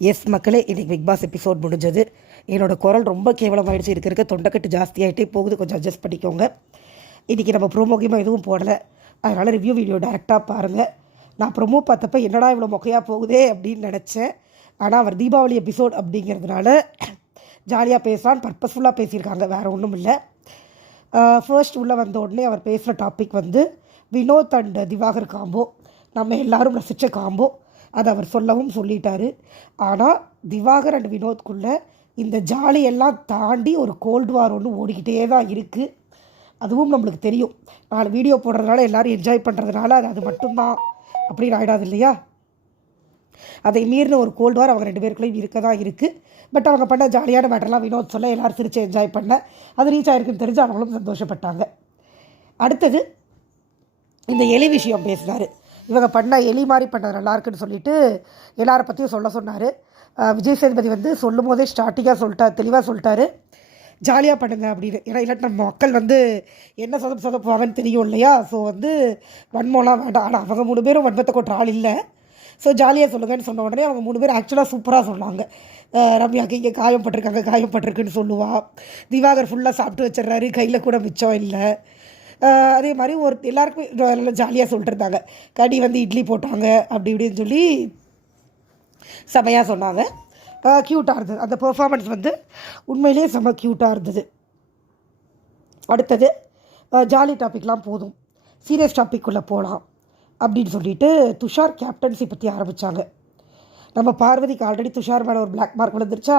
S மக்களே இன்றைக்கி big pass episode முடிஞ்சது. என்னோடய குரல் ரொம்ப கேவலமாகிடுச்சு இருக்க இருக்க தொண்டைக்கட்டு ஜாஸ்தியாகிட்டே போகுது. கொஞ்சம் அட்ஜஸ்ட் பண்ணிக்கோங்க. இன்றைக்கி நம்ம ப்ரோமோ கேமாக எதுவும் போடலை. அதனால் ரிவ்யூ வீடியோ டேரெக்டாக பாருங்கள் நான் ப்ரோமோ பார்த்தப்ப என்னடா இவ்வளோ மொக்கையாக போகுதே அப்படின்னு நினச்சேன். ஆனால் அவர் தீபாவளி எபிசோட் அப்படிங்கிறதுனால ஜாலியாக பேசலான்னு பர்பஸ்ஃபுல்லாக பேசியிருக்காங்க. வேறு ஒன்றும் இல்லை. ஃபர்ஸ்ட் உள்ளே வந்த உடனே அவர் பேசுகிற டாபிக் வந்து வினோத் அண்ட் திவாகர் காம்போ நம்ம எல்லாரும் ரசித்த காம்போ அதை அவர் சொல்லவும் சொல்லிட்டாரு. ஆனால் திவாகர் அண்ட் வினோத்குள்ளே இந்த ஜாலியெல்லாம் தாண்டி ஒரு கோல்டு வார் ஒன்று ஓடிக்கிட்டே தான் இருக்குது அதுவும் நம்மளுக்கு தெரியும். நாலு வீடியோ போடுறதுனால எல்லோரும் என்ஜாய் பண்ணுறதுனால அது அது மட்டும்தான். அப்படின்னு ஆகிடாது இல்லையா? அதை மீறின ஒரு கோல்டு வார் அவங்க ரெண்டு பேருக்குள்ளேயும் இருக்க தான் இருக்குது பட் அவங்க பண்ண ஜாலியான மேட்டர்லாம் வினோத் சொல்ல எல்லோரும் சிரித்து என்ஜாய் பண்ண. அது ரீச் ஆகிருக்குன்னு தெரிஞ்சு அவங்களும் சந்தோஷப்பட்டாங்க. அடுத்தது இந்த எலி விஷயம் பேசினார். இவங்க பண்ண எலி மாதிரி பண்ணது நல்லா இருக்குன்னு சொல்லிட்டு எல்லாரை பற்றியும் சொல்ல சொன்னார். விஜய் சேதுபதி வந்து சொல்லும் போதே ஸ்டார்டிங்காக சொல்லிட்டார் தெளிவாக சொல்லிட்டாரு. ஜாலியாக பண்ணுங்க அப்படின்னு. ஏன்னா இல்லாட்டி நம்ம மக்கள் வந்து என்ன சொதப்பு சொதப்புவாங்கன்னு தெரியும் இல்லையா? ஸோ வந்து வன்மம்லாம் வேண்டாம். ஆனால் அவங்க மூணு பேரும் வன்மத்தை கொட்டுற ஆள் இல்லை. ஸோ ஜாலியாக சொல்லுங்கன்னு சொன்ன உடனே அவங்க மூணு பேர் ஆக்சுவலாக சூப்பராக சொன்னாங்க. ரம்யாக்கு இங்கே காயம் பட்டிருக்காங்க காயம் பட்டிருக்குன்னு சொல்லுவாள் திவாகர் ஃபுல்லாக சாப்பிட்டு வச்சிடுறாரு. கையில் கூட மிச்சம் இல்லை. அதே மாதிரி ஒரு எல்லாருக்குமே நல்லா ஜாலியாக சொல்லிட்டு இருந்தாங்க. கடி வந்து இட்லி போட்டாங்க அப்படி இப்படின்னு சொல்லி செமையாக சொன்னாங்க. க்யூட்டாக இருந்தது. அந்த பர்ஃபாமன்ஸ் வந்து உண்மையிலேயே செம்ம க்யூட்டாக இருந்தது. அடுத்தது ஜாலி டாபிக்லாம் போதும். சீரியஸ் டாபிக்குள்ளே போகலாம் அப்படின்னு சொல்லிட்டு துஷார் கேப்டன்சி பற்றி ஆரம்பித்தாங்க நம்ம பார்வதிக்கு ஆல்ரெடி துஷார் மேலே ஒரு பிளாக் மார்க் விழுந்துருச்சா?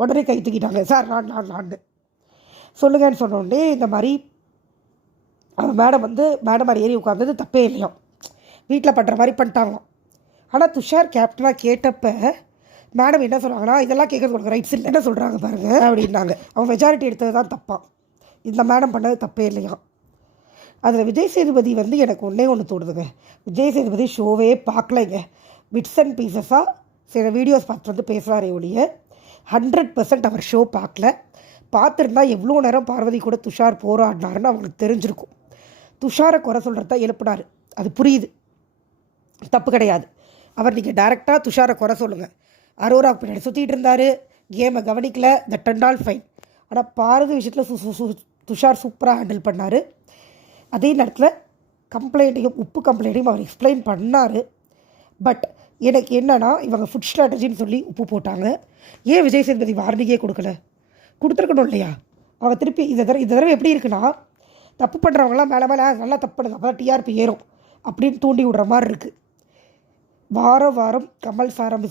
உடனே கை தூக்கிட்டாங்க. சார் நான் நான் நான் சொல்லுங்கன்னு சொன்னோடனே இந்த மாதிரி அவன் மேடம் வந்து மேடம் மாதிரி ஏறி உட்காந்தது தப்பே இல்லையாம் வீட்டில் பண்ணுற மாதிரி பண்ணிட்டாங்களாம். ஆனால் துஷார் கேப்டனாக கேட்டப்ப மேடம் என்ன சொல்கிறாங்கன்னா இதெல்லாம் கேட்கறது உனக்கு ரைட்ஸ் இல்லை என்ன சொல்கிறாங்க பாருங்க அப்படின்னாங்க. அவன் மெஜாரிட்டி எடுத்தது தான் தப்பான் இந்த மேடம் பண்ணது தப்பே இல்லையா அதில் விஜய் சேதுபதி வந்து எனக்கு ஒன்றே ஒன்று தோணுதுங்க. விஜய் சேதுபதி ஷோவே பார்க்கலைங்க. பிட்ஸ் அண்ட் பீசஸாக சில வீடியோஸ் பார்த்து வந்து பேசுகிறாரே ஒழிய ஹண்ட்ரட் பர்சன்ட் அவர் ஷோ பார்க்கல. பார்த்துருந்தா எவ்வளோ நேரம் பார்வதி கூட துஷார் போராடினாருன்னு அவங்களுக்கு தெரிஞ்சிருக்கும். துஷாரை குறை சொல்கிறத எழுப்புனார். அது புரியுது. தப்பு கிடையாது. அவர் நீங்கள் டேரெக்டாக துஷாரை குறை சொல்லுங்கள் அரோரா பின்னாடி சுற்றிட்டு இருந்தார். கேமை கவனிக்கல. த அண்ட் ஆல் ஃபைன் ஆனால் பாரதி விஷயத்தில் சு சு- சு- துஷார் சூப்பராக ஹேண்டில் பண்ணார். அதே நேரத்தில் கம்ப்ளைண்ட்டையும் உப்பு கம்ப்ளைண்ட்டையும் அவர் எக்ஸ்பிளைன் பண்ணார். பட் எனக்கு என்னன்னா இவங்க ஃபுட் ஸ்ட்ராட்டஜின்னு சொல்லி உப்பு போட்டாங்க. ஏன் விஜய் சேதுபதி வார்னிங்கே கொடுக்கல? கொடுத்துருக்கணும் இல்லையா? அவங்க திருப்பி இந்த தடவை இந்த தடவை எப்படி இருக்குன்னா தப்பு பண்ணுறவங்களாம் மேலே மேலே நல்லா தப்பு பண்ணுது அப்போ தான் டிஆர்பி ஏறும். அப்படின்னு தூண்டி விடுற மாதிரி இருக்குது வாரம் வாரம் கமல் சாரை மிஸ்